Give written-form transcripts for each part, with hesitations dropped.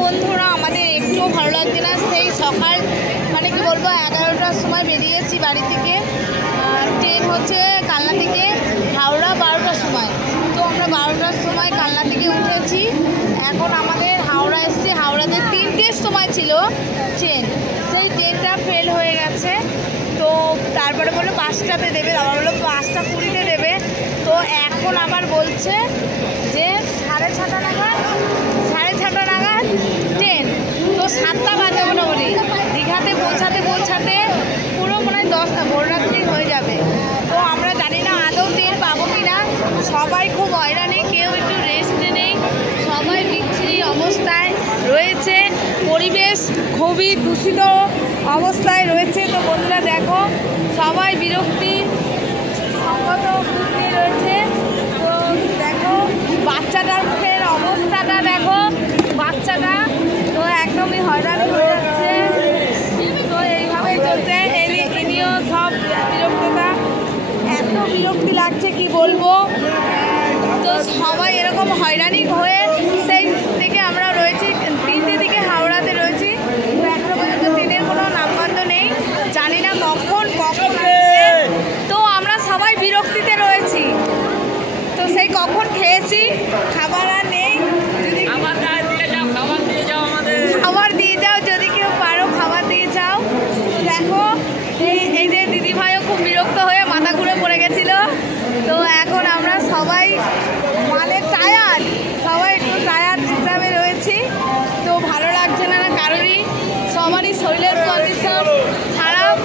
বন্ধুরা, আমাদের একটুও ভালো লাগছে না। সেই সকাল মানে কি বলবো 11টার সময় বেরিয়েছি বাড়ি থেকে। ট্রেন হচ্ছে কালনা থেকে হাওড়া 12টার সময়। তো আমরা 12টার সময় কালনা থেকে উঠেছি। এখন আমাদের হাওড়া এসছি। হাওড়াতে 3টের সময় ছিল ট্রেন, সেই ট্রেনটা ফেল হয়ে গেছে। তো তারপরে বললো 5টাতে দেবে, আবার বললো 5টা 20-তে দেবে। তো এখন আবার বলছে যে 6:30 নাগাদ ট্রেন। তো 7টা বাজে মোটামুটি দীঘাতে পৌঁছাতে পুরো মনে হয় 10টা ভোররাত্রি হয়ে যাবে। তো আমরা জানি না আদৌ ট্রেন পাবো কি না। সবাই খুব হয়রানি, কেউ একটু রেস্টে নেই, সবাই বিচ্ছিরি অবস্থায় রয়েছে। পরিবেশ খুবই দূষিত অবস্থায় রয়েছে। তো বন্ধুরা দেখো, সবাই বিরক্তির সঙ্গত খুবই রয়েছে। তো দেখো বাচ্চাটার মুখের অবস্থাটা দেখো, বাচ্চাটা তো একদমই হয়রান হয়ে যাচ্ছে। তো এইভাবেই চলছে। ইনিও সব বিরক্ততা, এত বিরক্তি লাগছে কি বলবো। তো সবাই এরকম হয়রানি হয়ে সেই থেকে আমরা রয়েছি 3টে দিকে হাওড়াতে রয়েছি। তো এখনো পর্যন্ত ট্রেনের কোনো নামগন্ধ নেই, জানি না কখন আসবে। তো আমরা সবাই বিরক্তিতে রয়েছি। তো সেই কখন খেয়েছি, খাবার আর নেই। যদি খাবার দিয়ে যাও, যদি কেউ পারো খাবার দিয়ে যাও। দেখো এই যে দিদিভাইও খুব বিরক্ত হয়ে মাথা ঘুরে পড়ে গেছিল। তো এখন আমরা সবাই মানে টায়ার্ড, সবাই একটু টায়ার্ড হিসাবে রয়েছি। তো ভালো লাগছে না কারোরই, সবারই শরীরের কন্ডিশন খারাপ।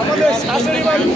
আমাদের শাশুড়ি বাড়ি